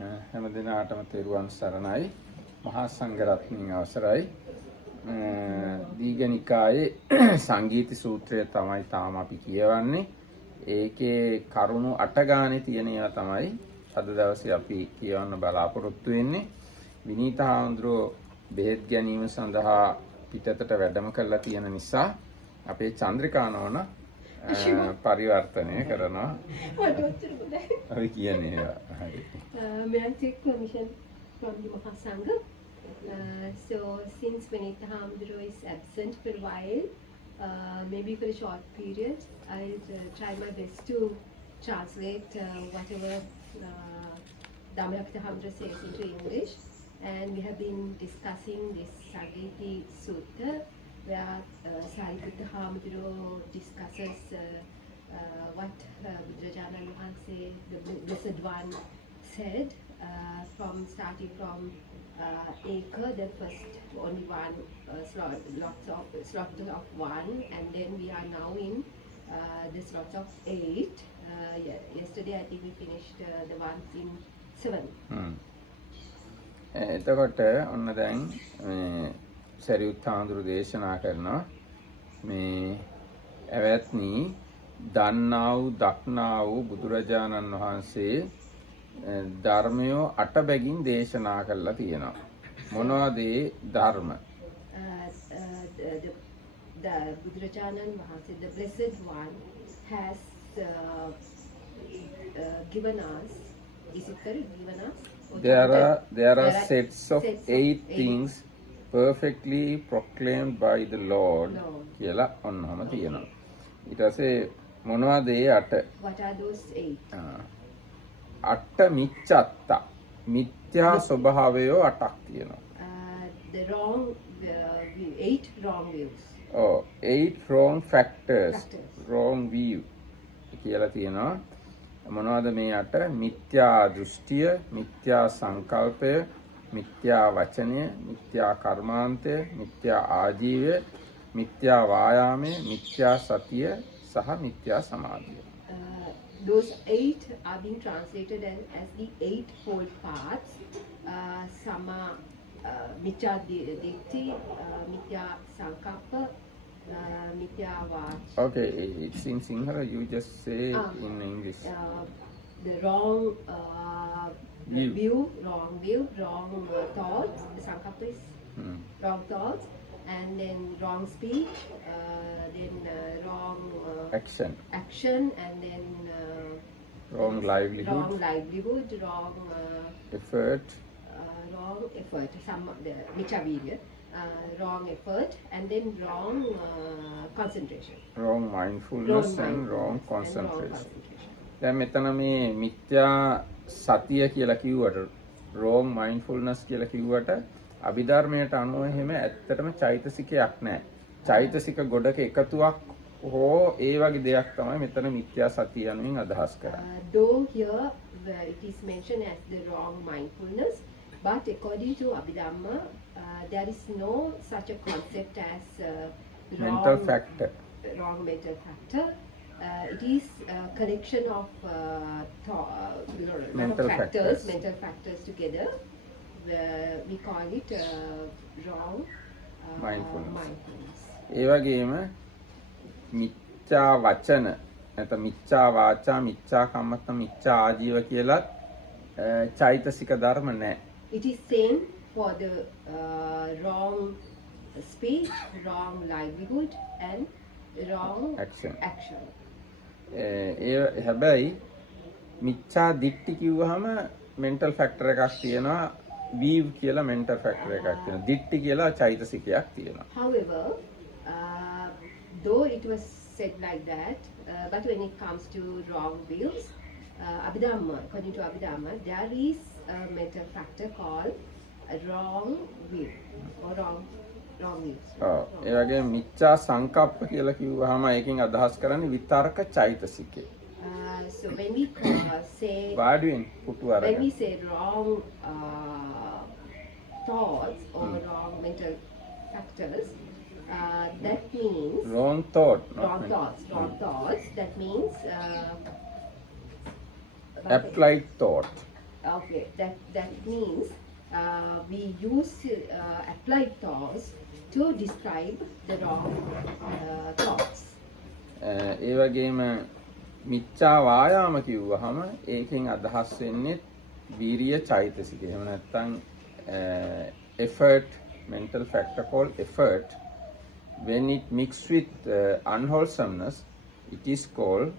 හැම දිනාටම තෙරුවන් සරණයි. මහා සංඝරත්නයන් අවසරයි. දීඝනිකායේ සංගීති සූත්‍රය තමයි තාම අපි කියවන්නේ. ඒකේ කරුණු 8 ගානේ තියෙන ඒවා තමයි අද දවසේ අපි කියවන්න බලාපොරොත්තු වෙන්නේ. විනීත හාමුදුරුවෝ බෙහෙත් ගැනීම සඳහා පිටතට වැඩම කරලා තියෙන නිසා අපේ චන්ද්‍රිකානෝන පරිවර්තනය කරනවා. අපි කියන්නේ හරි. May I take permission from the Mahasangha? So since Vinita Hamdro is absent for a while, maybe for a short period, I'll try my best to translate whatever Dhammarakita Hamdro says into English. And we have been discussing this Sangiti Sutta, where Sariputta Hamdro discusses what Buddhajanan Mahanse, the Blessed One, said, starting from Eka, the first only one slot of one, and then we are now in the slot of 8. Yesterday I think we finished the ones in 7. එතකොට ඔන්න දැන් සරියුත් හාමුදුරු දේශනා කරනවා මේ ඇවැත්නි දන්නා වූ දක්නා වූ බුදුරජාණන් වහන්සේ ධර්මය 8 බැගින් දේශනා කරලා තියෙනවා. මොනවද ඒ ධර්ම? The Buddhajanan Mahanse, the Blessed One, has given us, is it correct, given us? There are sets of 8 things perfectly proclaimed by the Lord කියලා ඔන්නම තියෙනවා. ඊට පස්සේ මොනවද ඒ 8? What are those 8? 8 මිච්ඡත්ත. මිත්‍යා ස්වභාවය 8ක් තියෙනවා. The wrong 8 wrong views. 8 wrong factors. Wrong view කියලා තියෙනවා. මොනවද මේ 8? මිත්‍යා දෘෂ්ටිය, මිත්‍යා සංකල්පය, මිත්‍යා වචනය, මිත්‍යා කර්මාන්තය, මිත්‍යා ආජීවය, මිත්‍යා වායාමය, මිත්‍යා සතිය සහ මිත්‍යා සමාධිය. Those 8 are being translated as the 8-fold paths. Sama Mithya Ditti, Mithya Sankappa, Mithya Vach. Okay, it's in Sinhala, you just say in English. The wrong view, wrong thoughts. The Sankappa is wrong thoughts, and then wrong speech, then wrong action, and then wrong livelihood, wrong effort, some the Michavirya, wrong effort, and then wrong concentration, wrong mindfulness and wrong concentration. දැන් මෙතන මේ මිත්‍යා සතිය කියලා කිව්වට wrong mindfulness කියලා කිව්වට අභිධර්මයට අනුව එහෙම ඇත්තටම චෛතසිකයක් නැහැ. චෛතසික ගොඩක එකතුවක් හෝ ඒ වගේ දෙයක් තමයි මෙතන මිත්‍යා සතිය යනුවෙන් අදහස් කරන්නේ. Though here it is mentioned as the wrong mindfulness, but according to Abhidhamma, there is no such a concept as mental factor. Wrong mental factor. It is a collection of mental factors together. We call it wrong mindfulness. ඒ වගේම මිච්ඡා වචන නැත්නම් මිච්ඡා වාචා මිච්ඡා කම්මත මිච්ඡා ආජීව කියලා චෛතසික ධර්ම නැහැ. It is same for the wrong speech, wrong livelihood, and wrong action. හැබැයි මිච්ඡා දිට්ඨි කිව්වහම mental factor එකක් තියෙනවා. view කියලා mental factor එකක් තියෙනවා. දිට්ඨි කියලා චෛතසිකයක් තියෙනවා. However, though it was said like that, but when it comes to wrong views, Abhidhamma, according to Abhidhamma, there is a mental factor called wrong view or wrong views. ඒ වගේ මිච්ඡා සංකප්ප කියලා කිව්වහම ඒකෙන් අදහස් කරන්නේ විතර්ක චෛතසිකේ. So when we say wrong thoughts or wrong mental factors, that means wrong thoughts. That means applied thought. Okay, that means we use applied thoughts to describe the wrong thoughts. ඒ වගේම මිච්ඡා වායාම කිව්වහම ඒකෙන් අදහස් වෙන්නේ වීරිය චෛතසිකය. එහෙම නැත්නම් effort, mental factor called effort. When it mixed with unwholesomeness, it is called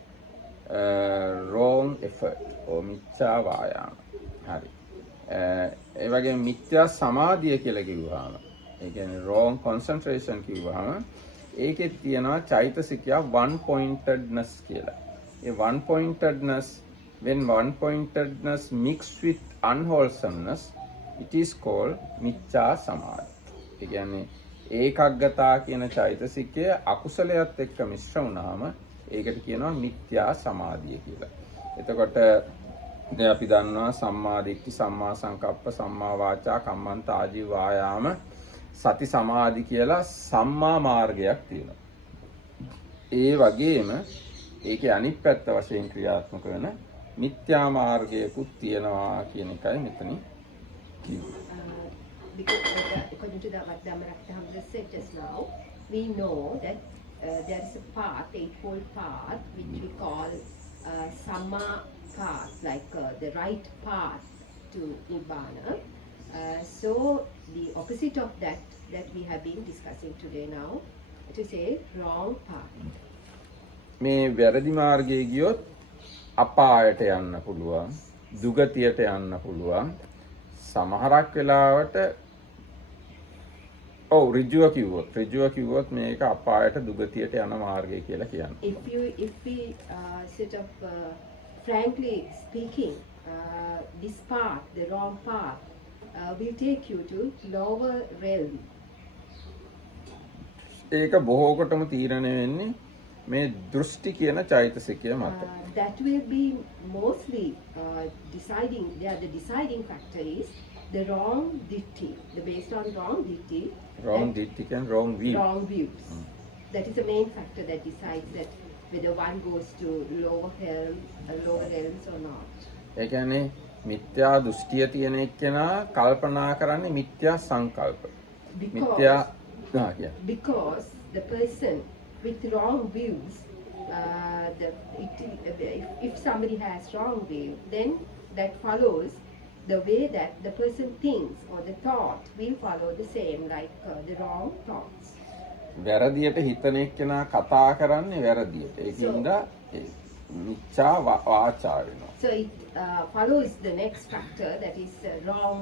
wrong effort or මිච්ඡා වායාම. හරි. ඒ වගේම මිත්‍යා සමාධිය කියලා කිව්වහම ඒ කියන්නේ wrong concentration කිව්වහම ඒකේ තියෙනවා චෛතසිකයක් one pointedness කියලා. ඒ one pointedness, when one pointedness mixed with unwholesomeness, it is called මිච්ඡා සමාධි. ඒ කියන්නේ ඒකග්ගතා කියන චෛතසිකය අකුසලයට එක්ක මිශ්‍ර වුණාම ඒකට කියනවා මිත්‍යා සමාධිය කියලා. එතකොට දැන් අපි දන්නවා සම්මා දිට්ඨි, සම්මා සංකප්ප, සම්මා වාචා, කම්මන්ත ආජීව වායාම, සති සමාධි කියලා සම්මා මාර්ගයක් තියෙනවා. ඒ වගේම ඒකේ අනිත් පැත්ත වශයෙන් ක්‍රියාත්මක වෙන මිත්‍යා මාර්ගයකුත් තියෙනවා කියන එකයි මෙතනින් කිව්වේ. Because according to what Dhammarakta said just now, we know that there is a path, eightfold path, which we call Samma path, like the right path to Nibbana. So the opposite of that we have been discussing today now, to say wrong path. මේ වැරදි මාර්ගයේ ගියොත් අපායට යන්න පුළුවන්, දුගතියට යන්න පුළුවන්. සමහරක් වෙලාවට ඍජුව කිව්වොත් මේක අපායට දුගතියට යන මාර්ගය කියලා කියන්නේ. If we sort of frankly speaking, this path, the wrong path, will take you to lower realm. ඒක බොහෝකටම තීරණය වෙන්නේ මේ දෘෂ්ටි කියන චෛතසිකය මත. That will be mostly deciding. The deciding factor is the wrong ditti, based on wrong ditti. Wrong ditti and wrong view. Wrong views. That is the main factor that decides that whether one goes to lower realms or not. ඒ කියන්නේ මිත්‍යා දෘෂ්ටිය තියෙන එක්කෙනා කල්පනා කරන්නේ මිත්‍යා සංකල්ප. Because the person with wrong views, if somebody has wrong view, then that follows the way that the person thinks, or the thought will follow the same, like the wrong thoughts. වැරදියට හිතන එක්කෙනා කතා කරන්නේ වැරදියට. ඒකින්ද මිච්ඡා වාචා වෙනවා. So it follows the next factor, that is wrong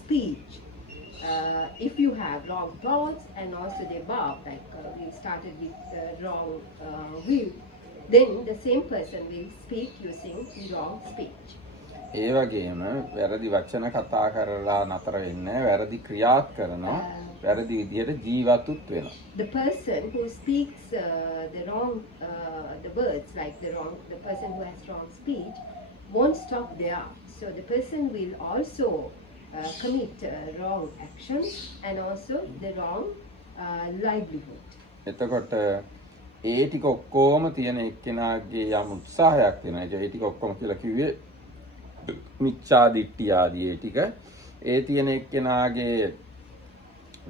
speech. If you have wrong thoughts and also the above, like we started with wrong view, then the same person will speak using wrong speech. ඒ වගේම වැරදි වචන කතා කරලා නතර වෙන්නේ වැරදි ක්‍රියාත් කරනවා වැරදි විදියට ජීවත්ුත් වෙනවා. The person who speaks the wrong the words, like the person who has wrong speech won't stop there. So the person will also commit wrong actions and also the wrong livelihood. එතකොට ඒ ටික ඔක්කොම තියෙන එක්කෙනාගේ යම් උත්සාහයක් වෙනවා. ඒ ටික ඔක්කොම කියලා කිව්වේ මිච්ඡා දිට්ඨිය ආදී ඒ ටික. ඒ තියෙන එක්කෙනාගේ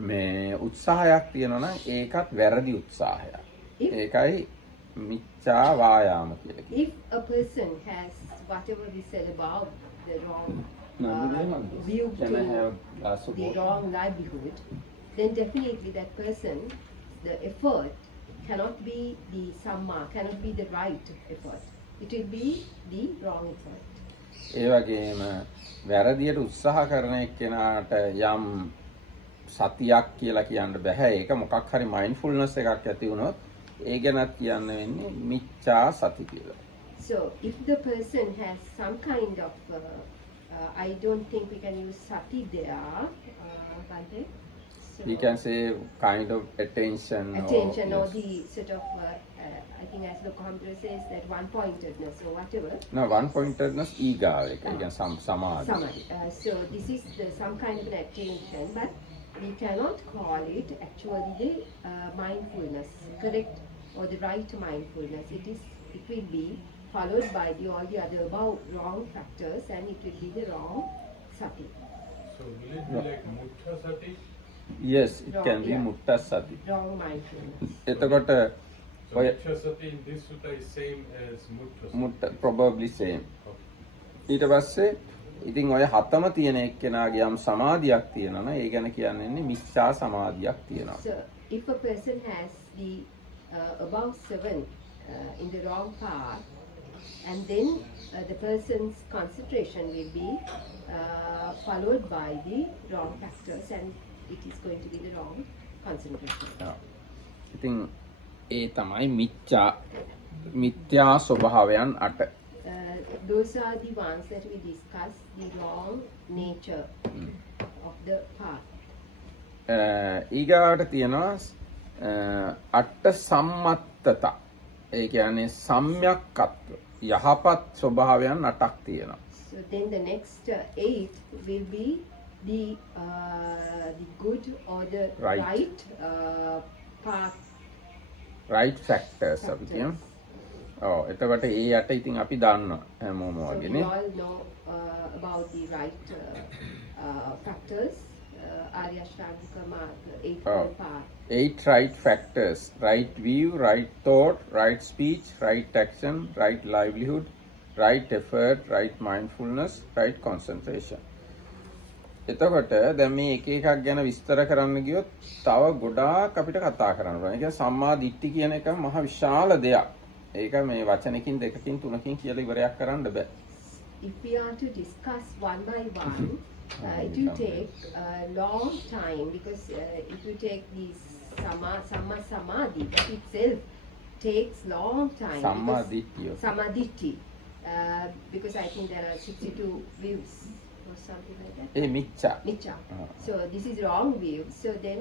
මේ උත්සාහයක් තියෙනවා නම් ඒකත් වැරදි උත්සාහයක්. ඒකයි මිච්ඡා වායාම කියලා කියන්නේ. If a person has whatever we said about the wrong view to the wrong livelihood, then definitely that person, the effort cannot be the samma, cannot be the right effort. It will be the wrong effort. ඒ වගේම වැරදියට උත්සාහ කරන එක්කෙනාට යම් සතියක් කියලා කියන්න බෑ. ඒක මොකක් හරි මයින්ඩ්ෆුල්නස් එකක් ඇති වුණොත් ඒ ගැනත් කියන්න වෙන්නේ මිච්ඡා සති කියලා. So if the person has some kind of I don't think we can use sati there, Bante. So We can say kind of attention or the sort of I think as the computer says that one-pointedness or whatever. No, one-pointedness ඊගාව එක. ඒ කියන්නේ සමාධි. So this is some kind of an attention, but we cannot call it actually the mindfulness, correct, or the right mindfulness. It will be followed by all the other above wrong factors, and it will be the wrong sati. So will it be like Mutta Sati? Yes, it Wrong, can be yeah. mutta sati. Wrong mindfulness. එතකොට So ඔය Mutta Sati in this sutta is same as Mutta Sati. මුට්ට probably same. Okay. ඊට පස්සේ ඉතින් ඔය හතම තියෙන එක්කෙනාගේ යම් සමාධියක් තියෙනවා නම් ඒ ගැන කියන්නේ මිච්ඡා සමාධියක් තියෙනවා. So if a person has the above 7 in the wrong path, and then the person's concentration will be followed by the wrong factors, and it is going to be the wrong concentration. ඉතින් ඒ තමයි මිත්‍යා ස්වභාවයන් 8. Those are the ones that we discuss, the wrong nature of the path. ඊගාවට තියෙනවා අට සම්මත්තතා. ඒ කියන්නේ සම්‍යක්කත්ව. යහපත් ස්වභාවයන් 8ක් තියෙනවා. So then the next 8 will be the good or the Right. right path. right factors අපි කියමු. ඔව් එතකොට ඒ යට ඉතින් අපි දන්නවා හැමෝම So we වගේනේ. all know about the right factors, Arya Ashtanga Marga, 8 Oh. path. 8 right factors: right view, right thought, right speech, right action, right livelihood, right effort, right mindfulness, right concentration. එතකොට දැන් මේ එක එකක් ගැන විස්තර කරන්න ගියොත් තව ගොඩාක් අපිට කතා කරන්න ඕනේ. ඒ කියන්නේ සම්මා දිට්ඨි කියන එක මහ විශාල දෙයක්. ඒක මේ වචනකින් දෙකකින් තුනකින් කියලා ඉවරයක් කරන්න බෑ. If we are to discuss one by one, it will take a long time, because if you take the Samma Samadhi, that itself takes long time. සම්මා because- දිට්ඨිය. Samadhi. Because I think there are 62 views or something like that. ඒ මිච්ඡා. Nicha. So this is wrong view. So then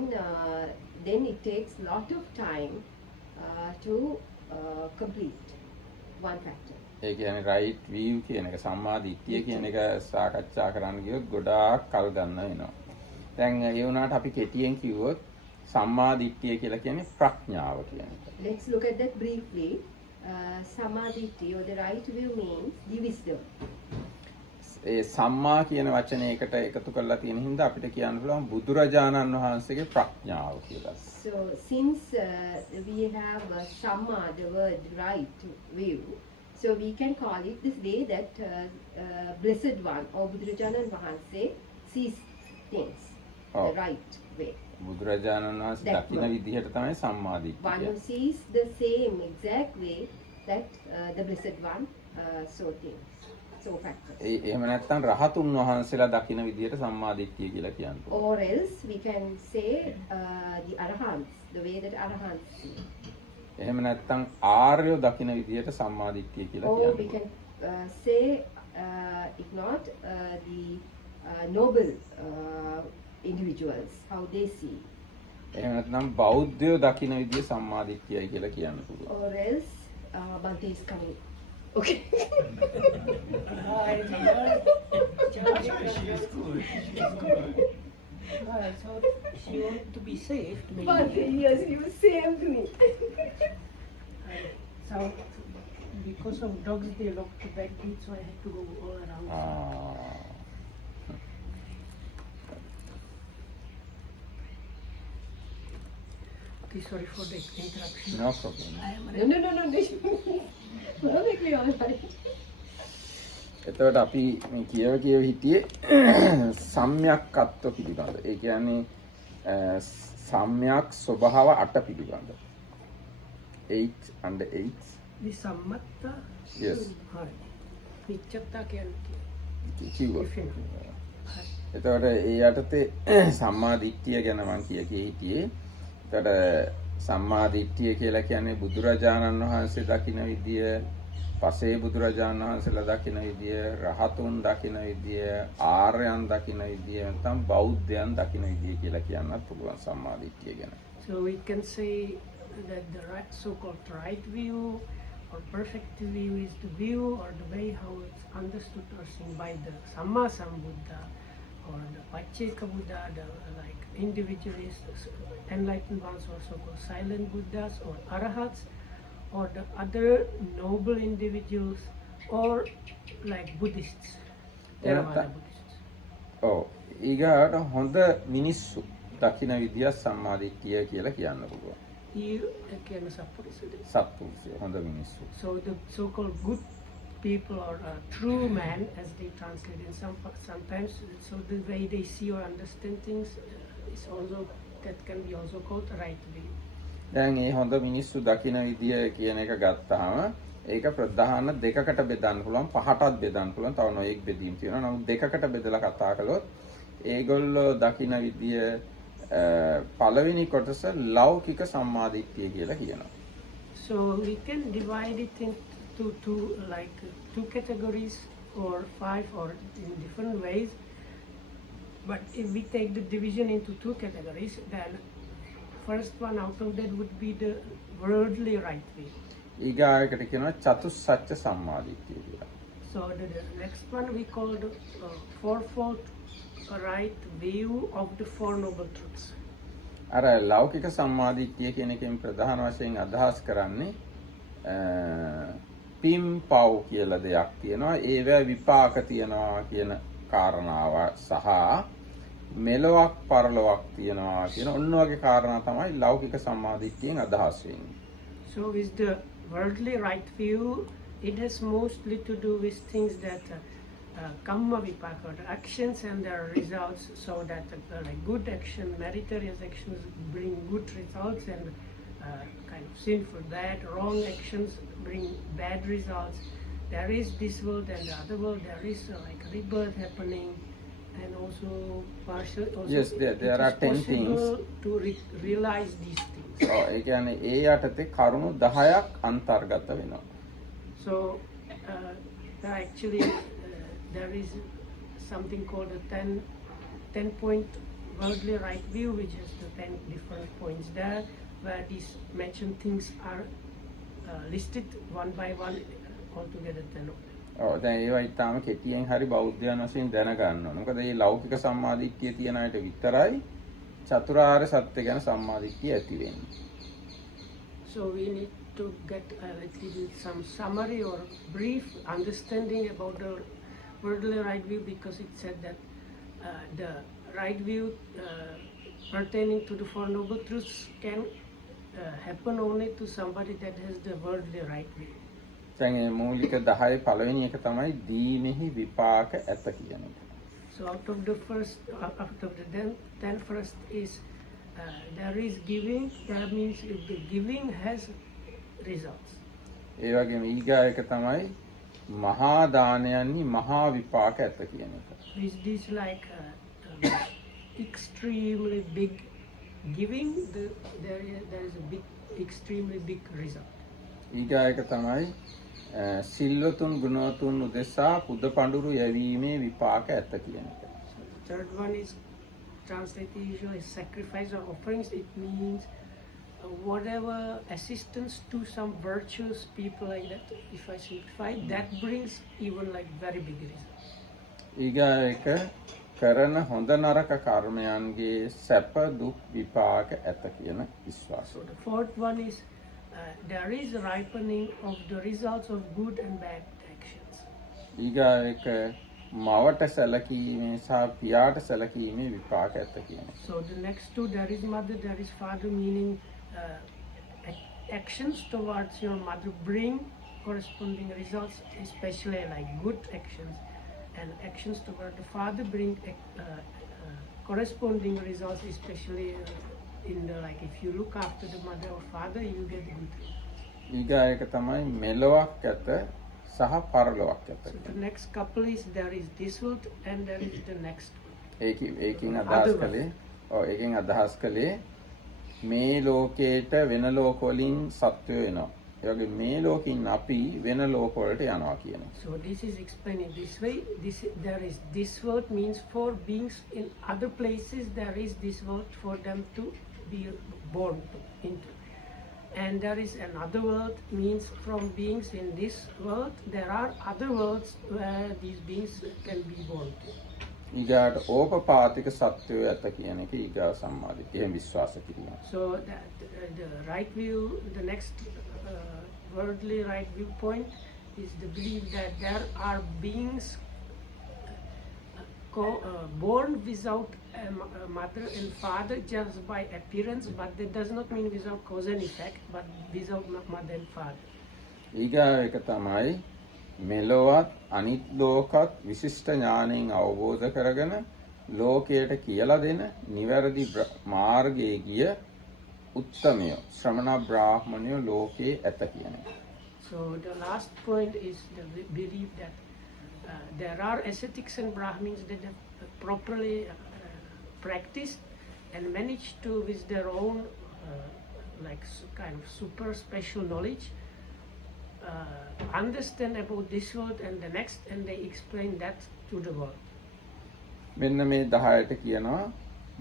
it takes lot of time to complete one factor. ඒ කියන්නේ right view කියන එක සම්මා දිට්ඨිය කියන එක සාකච්ඡා කරන්න ගියොත් ගොඩාක් කල් ගන්න වෙනවා. දැන් ඒ වුණාට අපි කෙටියෙන් කිව්වොත් සම්මා දිට්ඨිය කියලා කියන්නේ ප්‍රඥාව කියන එක. Let's look at that briefly. Samadhi or the right view means the wisdom. ඒ සම්මා කියන වචනේ එකට එකතු කරලා තියෙන හින්දා අපිට කියන්න පුළුවන් බුදුරජාණන් වහන්සේගේ ප්‍රඥාව කියලා. So since we have Samma, the word right view, so we can call it this way, that Blessed One or Buddhajanan Vahanse sees things Oh. the right way. බුදුරජාණන් වහන්සේ That දකින one. විදිහට තමයි සම්මා දිට්ඨිය. One who sees the same exact way that the Blessed One saw things, saw factors. එහෙම නැත්නම් රහතුන් වහන්සේලා දකින විදිහට සම්මා දිට්ඨිය කියලා කියන්න පුළුවන්. Or else we can say the Arahants, the way that Arahants see. එහෙම නැත්නම් ආර්යෝ දකින විදිහට සම්මා දිට්ඨිය කියලා Or කියන්න we පුළුවන්. can say, if not, the noble individuals, how they see. එහෙම නැත්නම් බෞද්ධයෝ දකින විදිය සම්මා දිට්ඨියයි කියලා කියන්න පුළුවන්. Or else, Bhante is coming. Okay. I thought she wanted to be safe. Bhante, yes, you saved me. So, because of dogs, they locked the back gate, so I had to go all around. ආ. Okay, sorry for the interruption. No problem. I am No, no, no, no. Perfectly all right. එතකොට අපි මේ කියව හිටියේ සම්‍යක්කත්ව පිළිබඳ. ඒ කියන්නේ සම්‍යක් ස්වභාව 8 පිළිබඳ. 8 under 8. The sammatta. Yes. Hi. Nichatta can. කිව්වා. If you know. එතකොට ඒ යටතේ සම්මා දිට්ඨිය ගැන මම හිටියේ. එතකොට සම්මා දිට්ඨිය කියලා කියන්නේ බුදුරජාණන් වහන්සේ දකින විදිය, පසේ බුදුරජාණන් වහන්සේලා දකින විදිය, රහතුන් දකින විදිය, ආර්යයන් දකින විදිය, නැත්නම් බෞද්ධයන් දකින විදිය කියලා කියන්නත් පුළුවන් සම්මා දිට්ඨිය ගැන. So we can say that the right, so-called right view or perfect view is the view or the way how it's understood or seen by the Samma Sambuddha or the Pacceka Buddha, the like individualists, enlightened ones, or so-called silent Buddhas or Arahats, or the other noble individuals, or like Buddhists. Theravada Buddhists. ඔව්. ඊගාට හොඳ මිනිස්සු දකින විදිය සම්මාදිට්ඨිය කියලා කියන්න පුළුවන්. සත්පුරුෂය හොඳ මිනිස්සු. So the so-called good people or true man, as they translate in sometimes, so the way they see or understand things is also, that can be also called right way. දැන් මේ හොඳ මිනිස්සු දකින විදිය කියන එක ගත්තාම ඒක ප්‍රධාන දෙකකට බෙදන්න පුළුවන්, පහටත් බෙදන්න පුළුවන්. තව නොයෙක් බෙදීම් තියෙනවා. නමුත් දෙකකට බෙදලා කතා කළොත් ඒගොල්ලෝ දකින විදිය පළවෙනි කොටස ලෞකික සම්මාදිට්ඨිය කියලා කියනවා. So we can divide it into two categories or 5 or in different ways. But if we take the division into 2 categories, then first one out of that would be the worldly right way. ඊගායකට කියනවා චතුස්සත්‍ය සම්මාදිට්ඨිය කියලා. So the next one we call the fourfold right view of the Four Noble Truths. අර ලෞකික සම්මාදිට්ඨිය කියන එකෙන් ප්‍රධාන වශයෙන් අදහස් කරන්නේ පින් පව් කියලා දෙයක් තියෙනවා. ඒවැ විපාක තියෙනවා කියන කාරණාව සහ මෙලොවක් පරලොවක් තියෙනවා කියන ඔන්න වගේ කාරණා තමයි ලෞකික සම්මාදිට්ඨියෙන් අදහස් වෙන්නේ. So with the worldly right view, it has mostly to do with things that kamma vipaka, the actions and their results, so that like good action, meritorious actions bring good results, and kind of sinful, bad, wrong actions bring bad results. There is this world and the other world. There is like rebirth happening, and also partial. Also Yes, there are 10 things to realize these things. ඒ කියන්නේ ඒ යටතේ කරුණු 10ක් අන්තර්ගත වෙනවා. So actually there is something called a 10-point worldly right view, which has the 10 different points there, where these mentioned things are listed one by one, altogether 10 of them. ඔව් දැන් ඒවා ඊටාම කෙටියෙන් හරි බෞද්ධයන් වශයෙන් දැනගන්න ඕන. මොකද මේ ලෞකික සම්මාදිට්ඨිය තියන අයට විතරයි චතුරාර්ය සත්‍ය ගැන සම්මාදිට්ඨිය ඇති වෙන්නේ. So we need to get some summary or brief understanding about the worldly right view, because it said that the right view pertaining to the Four Noble Truths can happen only to somebody that has the worldly right view. දැන් මේ මූලික 10 පළවෙනි එක තමයි දීමෙහි විපාක ඇත කියන එක. So out of the 10 first is there is giving. That means if the giving has results. ඒ වගේම ඊගා එක තමයි මහා දානයන්හි මහා විපාක ඇත කියන එක. This like extremely big giving. There is a big, extremely big result. ඊගා එක තමයි සිල්වතුන් ගුණවතුන් උදෙසා පුද පඬුරු යැවීමේ විපාක ඇත කියන එක. Third one is translated usually as sacrifice or offerings. It means whatever assistance to some virtuous people, like that, if I simplify, that brings even like very big results. ඊගා එක කරන හොඳ නරක කර්මයන්ගේ සැප දුක් විපාක ඇත කියන විශ්වාසය. So the fourth one is there is ripening of the results of good and bad actions. ඊගා එක මවට සැලකීමේ සහ පියාට සැලකීමේ විපාක ඇත කියන එක. So the next two, there is mother, there is father, meaning actions towards your mother bring corresponding results, especially like good actions, and actions toward the father bring corresponding results, especially in the, like, if you look after the mother or father, you get good results. ඊගා එක තමයි මෙලොවක් ඇත සහ පරලොවක් ඇත. So the next couple is there is this world and there is the next world. ඒකෙන් අදහස් කළේ මේ ලෝකේට වෙන ලෝක වලින් සත්වය වෙනවා. ඒ වගේ මේ ලෝකින් අපි වෙන ලෝක වලට යනවා කියන එක. So this is explained in this way. There is this world means for beings in other places there is this world for them to be born into. And there is another world means from beings in this world there are other worlds where these beings can be born to. ඊගාට ඕපපාතික සත්වය ඇත කියන එක ඊගා සම්මාදිට්ඨියෙන් විශ්වාස කිරීම. So that the right view, the next worldly right viewpoint is the belief that there are beings born without a mother and father just by appearance, but that does not mean without cause and effect, but without mother and father. ඊගාව එක තමයි මෙලොවත් අනිත් ලෝකත් විශිෂ්ට ඥාණයෙන් අවබෝධ කරගෙන ලෝකයට කියලා දෙන නිවැරදි මාර්ගයේ ගිය උත්තමයෝ ශ්‍රමණ බ්‍රාහ්මණයෝ ලෝකේ ඇත කියන එක. So the last point is the belief that there are ascetics and Brahmins that have properly practiced and managed to, with their own kind of super special knowledge, understand about this world and the next, and they explain that to the world. මෙන්න මේ 10ට කියනවා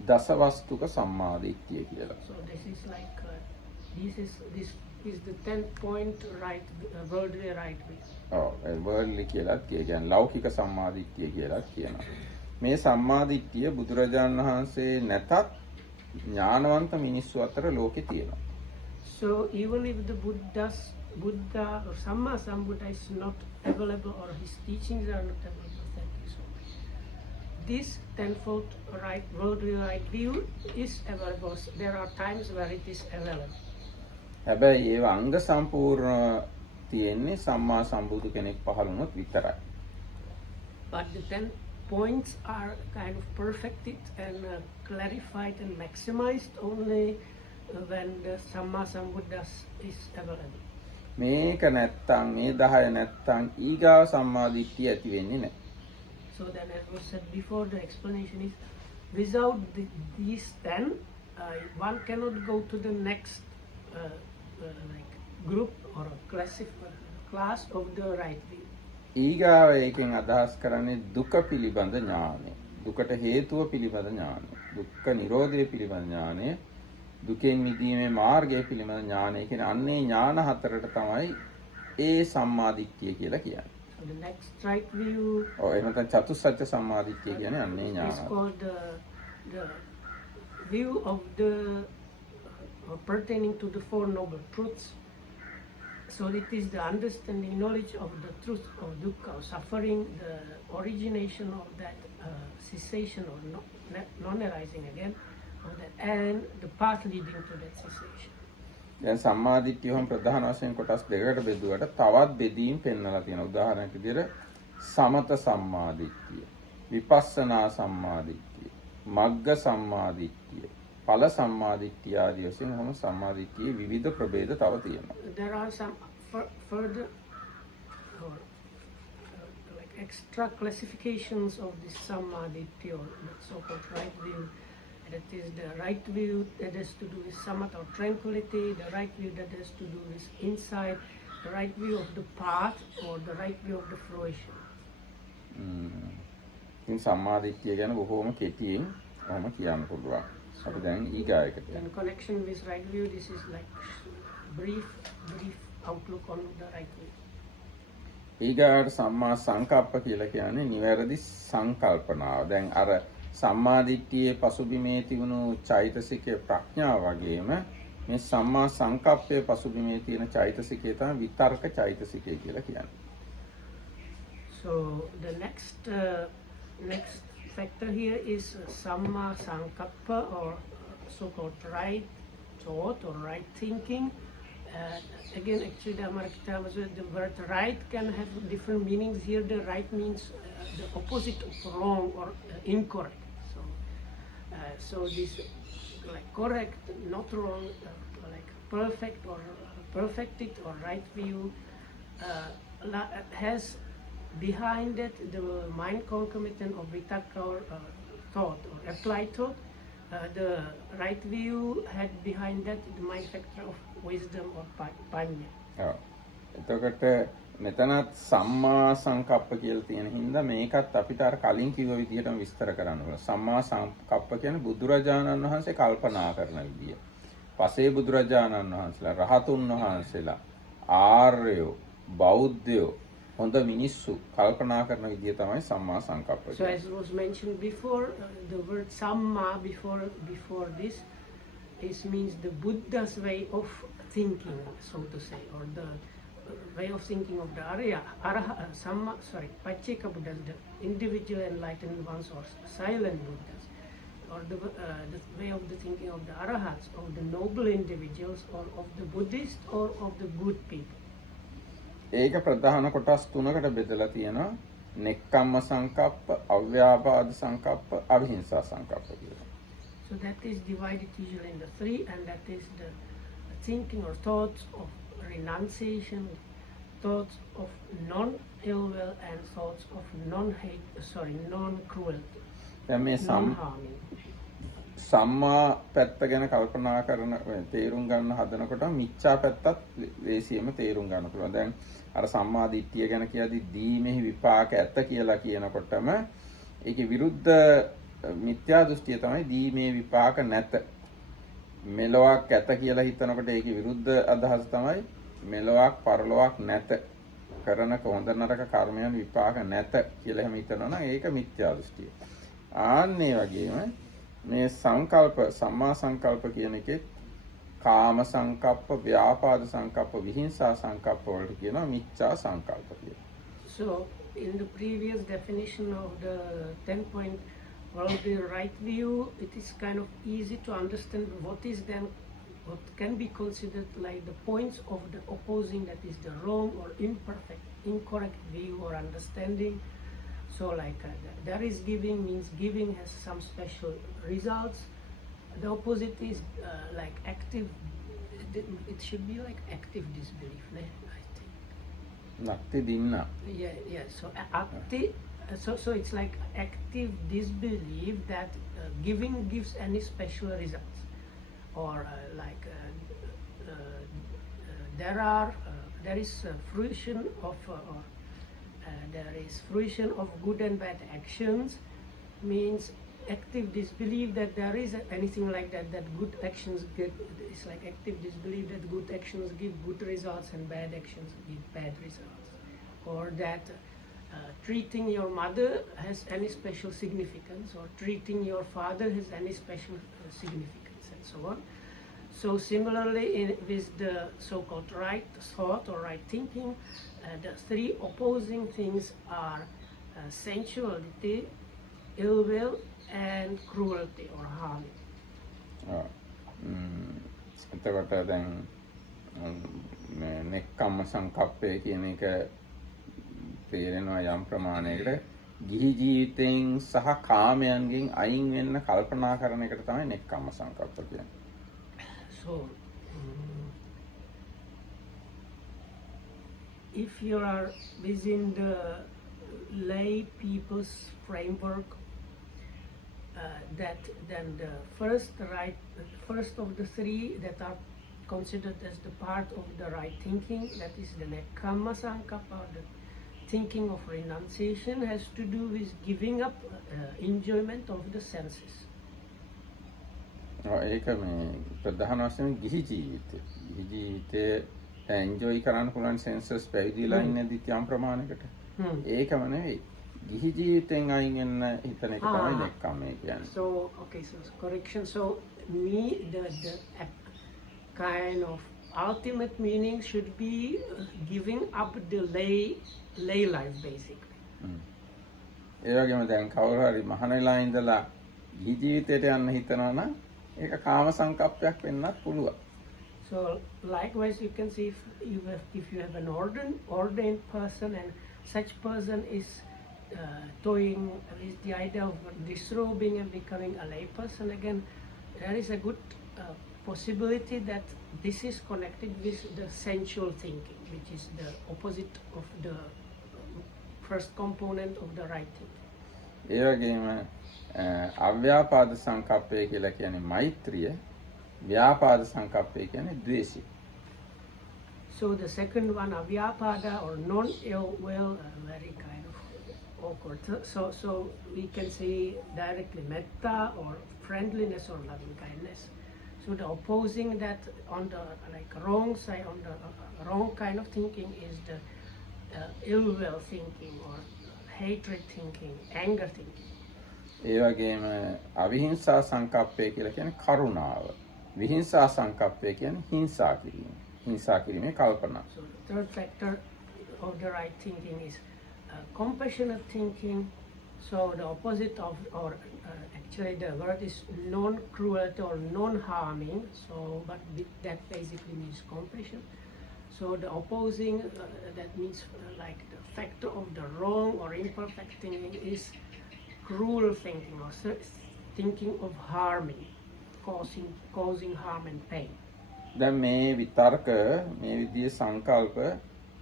දසවස්තුක සම්මාදිට්ඨිය කියලා. So this is like this is the 10th point right worldly right way. වර්ල්ඩ්ලි කියලාත් කියන්නේ ලෞකික සම්මාදිට්ඨිය කියලාත් කියනවා. මේ සම්මාදිට්ඨිය බුදුරජාණන් වහන්සේ නැතත් ඥානවන්ත මිනිස්සු අතර ලෝකේ තියෙනවා. So even if the Buddha or Samma Sambuddha is not available or his teachings are not available, so this tenfold right worldly right view is available. There are times where it is available. හැබැයි ඒව අංග සම්පූර්ණ තියෙන්නේ සම්මා සම්බුදු කෙනෙක් පහළ වුණොත් විතරයි. But the 10 points are kind of perfected and clarified and maximized only when the Samma Sambuddha is available. මේක නැත්තම් මේ 10 නැත්තම් ඊගාව සම්මාදිට්ඨිය ඇති වෙන්නේ නැහැ. So then, as was said before, the explanation is without these 10, one cannot go to the next like group or a class of the right view. ඊගාව එකෙන් අදහස් කරන්නේ දුක පිළිබඳ ඥානය. දුකට හේතුව පිළිබඳ ඥානය. දුක්ඛ නිරෝධය පිළිබඳ ඥානය. දුකෙන් මිදීමේ මාර්ගය පිළිබඳ ඥානය කියන අන්නේ ඥාන හතරට තමයි ඒ සම්මාදිට්ඨිය කියලා කියන්නේ. So the next right view එහෙම නැත්නම් චතුස්සත්‍ය සම්මාදිට්ඨිය කියන්නේ අන්නේ is ඥාන. called the view of the pertaining to the Four Noble Truths. So it is the understanding, knowledge of the truth of dukkha, or suffering, the origination of that cessation or non-arising again, of that, and the path leading to that cessation. දැන් සම්මාදිට්ඨියම ප්‍රධාන වශයෙන් කොටස් දෙකකට බෙදුවට තවත් බෙදීම් පෙන්වලා තියෙනවා. උදාහරණයක් විදිහට සමත සම්මාදිට්ඨිය, විපස්සනා සම්මාදිට්ඨිය, මග්ග සම්මාදිට්ඨිය, ඵල සම්මාදිට්ඨිය ආදී වශයෙන් හැම සම්මාදිට්ඨියේ විවිධ ප්‍රභේද තව තියෙනවා. There are some further like extra classifications of this Sammaditthi or the so-called right view. That is the right view that has to do with samatha or tranquility, the right view that has to do with insight, the right view of the path or the right view of the fruition. ඉතින් සම්මාදිට්ඨිය ගැන බොහෝම කෙටියෙන් ඔහොම කියන්න පුළුවන්. අපි දැන් ඊගායකට In connection with right view, this is like brief outlook on the right view. ඊගාට සම්මා සංකප්ප කියලා කියන්නේ නිවැරදි සංකල්පනාව. දැන් අර සම්මාදිට්ඨියේ පසුබිමේ තිබුණු චෛතසිකයේ ප්‍රඥාව වගේම මේ සම්මා සංකප්පයේ පසුබිමේ තියෙන චෛතසිකය තමයි විතර්ක චෛතසිකය කියලා කියන්නේ. So the next factor here is Samma Sankappa or so-called right thought or right thinking. Again, actually, the Amarikita was the word right can have different meanings. Here, the right means the opposite of wrong or incorrect. So this like correct, not wrong, like perfect or perfected or right view has behind it the mind concomitant of vitakka or thought or applied thought. The right view had behind that the mind factor of wisdom or panya. එතකොට මෙතනත් සම්මා සංකප්ප කියලා තියෙන හින්දා මේකත් අපිට අර කලින් කිව්ව විදිහටම විස්තර කරන්න ඕන. සම්මා සංකප්ප කියන්නේ බුදුරජාණන් වහන්සේ කල්පනා කරන විදිය. පසේ බුදුරජාණන් වහන්සේලා, රහතුන් වහන්සේලා, ආර්යෝ, බෞද්ධයෝ, හොඳ මිනිස්සු කල්පනා කරන විදිය තමයි සම්මා සංකප්ප So as was mentioned before, the word samma before this means the Buddha's way of thinking, so to say, or way of thinking of the Pacceka Buddhas, the individual enlightened ones or silent Buddhas, or the way of the thinking of the Arahats, of the noble individuals, or of the Buddhists, or of the good people. ඒක ප්‍රධාන කොටස් තුනකට බෙදලා තියෙනවා. නෙක්ඛම්ම සංකප්ප, අව්‍යාපාද සංකප්ප, අවිහිංසා සංකප්ප කියලා. So that is divided usually in the three, and that is the thinking or thoughts of renunciation, thoughts of non-ill will, and thoughts of non-cruelty, දැන් මේ non-harming. සම්මා පැත්ත ගැන කල්පනා කරන තේරුම් ගන්න හදනකොට මිච්ඡා පැත්තත් ලේසියෙම තේරුම් ගන්න පුළුවන්. දැන් අර සම්මා දිට්ඨිය ගැන කියද්දි දීමෙහි විපාක ඇත කියලා කියනකොටම ඒකේ විරුද්ධ මිත්‍යා දෘෂ්ටිය තමයි දීමේ විපාක නැත. මෙලොවක් ඇත කියලා හිතනකොට ඒකේ විරුද්ධ අදහස තමයි මෙලොවක් පරලොවක් නැත. කරන හොඳ නරක කර්මයන් විපාක නැත කියලා එහෙම හිතනවා නම් ඒක මිත්‍යා දෘෂ්ටිය. ආන්නේ වගේම මේ සංකල්ප සම්මා සංකල්ප කියන එකේ කාම සංකප්ප, ව්‍යාපාද සංකප්ප, විහිංසා සංකප්ප වලට කියනවා මිච්ඡා සංකල්ප කියලා. So in the previous definition of the 10-point worldly right view, it is kind of easy to understand what can be considered like the points of the opposing, that is the wrong or imperfect, incorrect view or understanding. So like there is giving means giving has some special results. The opposite is like active, it should be like active disbelief, I think. නැත්ති දින්න. Yeah. So it's like active disbelief that giving gives any special results, or there is fruition of there is fruition of good and bad actions, means active disbelief that there is anything like that good actions give. It's like active disbelief that good actions give good results and bad actions give bad results, or that treating your mother has any special significance, or treating your father has any special significance, and so on. So similarly with the so-called right thought or right thinking, the three opposing things are sensuality, ill will, and cruelty or harming. එතකොට දැන් නෙක්ඛම්ම සංකප්පය කියන එක තේරෙනවා යම් ප්‍රමාණයකට. ගිහි ජීවිතයෙන් සහ කාමයන්ගෙන් අයින් වෙන්න කල්පනා කරන එකට තමයි නෙක්ඛම්ම සංකප්ප කියන්නේ. So if you are within the lay people's framework, then the first of the three that are considered as the part of the right thinking, that is the nekkhamma sankappa, or the thinking of renunciation, has to do with giving up enjoyment of the senses. ඒක මේ ප්‍රධාන වශයෙන් ගිහි ජීවිතය. ගිහි ජීවිතේ එන්ජොයි කරන්න පුළුවන් සෙන්සස් පැවිදිලා ඉන්නදී යම් ප්‍රමාණයකට. ඒකම නෙවෙයි. ගිහි ජීවිතෙන් අයින් වෙන්න හිතන එක තමයි නෙක්ඛම්මය කියන්නේ. So correction. So the kind of ultimate meaning should be giving up the lay life basically. ඒ වගේම දැන් කවුරු හරි මහානලා ඉඳලා ගිහි ජීවිතයට යන්න හිතනවා නම් ඒක කාම සංකප්පයක් වෙන්නත් පුළුවන්. So likewise you can see if you have an ordained person, and such person is toying with the idea of disrobing and becoming a lay person again, there is a good possibility that this is connected with the sensual thinking, which is the opposite of the first component of the right thinking. ඒ වගේම අව්‍යාපාද සංකප්පය කියලා කියන්නේ මෛත්‍රිය, ව්‍යාපාද සංකප්පය කියන්නේ ද්වේෂය. So the second one, avyapada or non-ill will, very kind of awkward. So we can say directly metta or friendliness or loving kindness. So the opposing that on the wrong side, on the wrong kind of thinking is the ill will thinking or hatred thinking, anger thinking. ඒ වගේම අවිහිංසා සංකප්පය කියලා කියන්නේ කරුණාව. විහිංසා සංකප්පය කියන්නේ හිංසා කිරීම. හිංසා කිරීමේ කල්පනා. So the third factor of the right thinking is compassionate thinking. So the opposite of, or actually the word is non-cruelty or non-harming. So, but that basically means compassion. So the opposing, that means like the factor of the wrong or imperfect thinking is cruel thinking or thinking of harming, causing harm and pain. දැන් මේ විතර්ක මේ විදිහේ සංකල්ප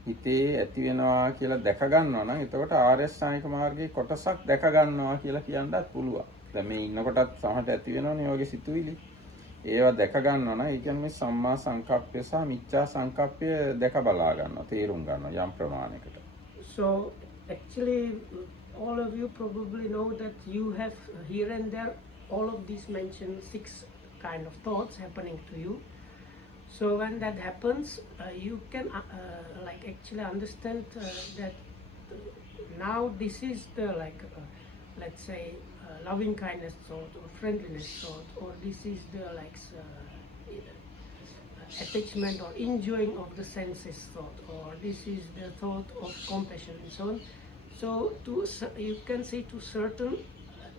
හිතේ ඇති වෙනවා කියලා දැක ගන්නවා නම් එතකොට ආර්ය අෂ්ටාංගික මාර්ගයේ කොටසක් දැක ගන්නවා කියලා කියන්නත් පුළුවන්. දැන් මේ ඉන්නකොටත් සමහරට ඇති වෙනවනේ මේ වගේ සිතුවිලි. ඒවා දැක ගන්නවා නම් ඒ කියන්නේ මේ සම්මා සංකප්පය සහ මිච්ඡා සංකප්පය දැක බලා ගන්නවා, තේරුම් ගන්නවා යම් ප්‍රමාණයකට. So actually all of you probably know that you have here and there all of these mentioned 6 kind of thoughts happening to you. So when that happens, you can like actually understand that now this is the like let's say loving kindness thought or friendliness thought, or this is the like attachment or enjoying of the senses thought, or this is the thought of compassion and so on. So you can say to certain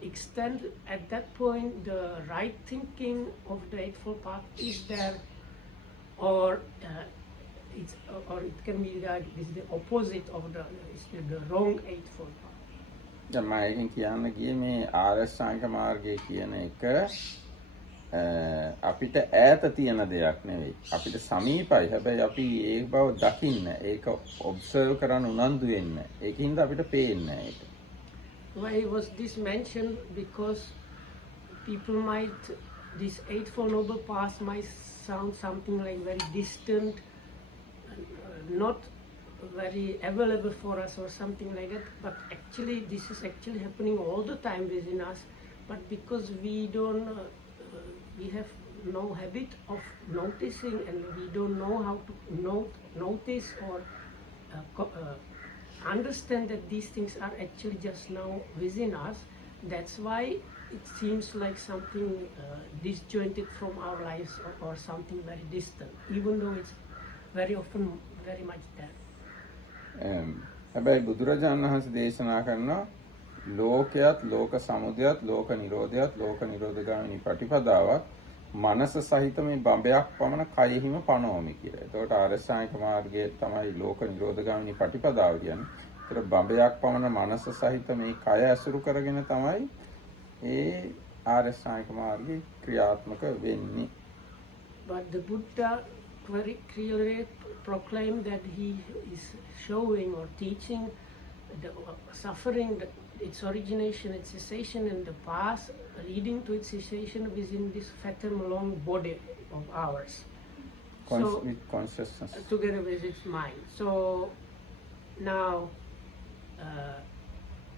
extent at that point the right thinking of the Eightfold Path is there, or it can be like this is the opposite of the wrong Eightfold Path. දැන් මම එකෙන් කියන්න ගියේ මේ ආර්ය අෂ්ටාංගික මාර්ගය කියන එක අපිට ඈත තියෙන දෙයක් නෙවෙයි. අපිට සමීපයි. හැබැයි අපි ඒ බව දකින්න, ඒක ඔබ්සර්ව් කරන්න උනන්දු වෙන්න. ඒකින්ද අපිට පේන්නේ ඒක. Why was this mentioned? Because people might, this Eightfold Noble Path might sound something like very distant, not very available for us or something like that, but actually this is actually happening all the time within us, but because we don't we have no habit of noticing, and we don't know how to notice or understand that these things are actually just now within us. That's why it seems like something disjointed from our lives, or something very distant, even though it's very often very much there. හැබැයි බුදුරජාණන් වහන්සේ දේශනා කරනවා ලෝකයත්, ලෝක සමුදයත්, ලෝක නිරෝධයත්, ලෝක නිරෝධගාමිනී ප්‍රතිපදාවත් මනස සහිත මේ බඹයක් පමණ කයෙහිම පනවමි කියලා. ඒතකොට ආර්ය අෂ්ටාංගික මාර්ගයේ තමයි ලෝක නිරෝධගාමිනී ප්‍රතිපදාව කියන්නේ. ඒතර බඹයක් පමණ මනස සහිත මේ කය ඇසුරු කරගෙන තමයි ඒ ආර්ය අෂ්ටාංගික මාර්ගයේ ක්‍රියාත්මක වෙන්නේ. But the Buddha very clearly proclaimed that he is showing or teaching the suffering, its origination, its cessation, and the path leading to its cessation within this fathom long body of ours. With consciousness. Together with its mind. So now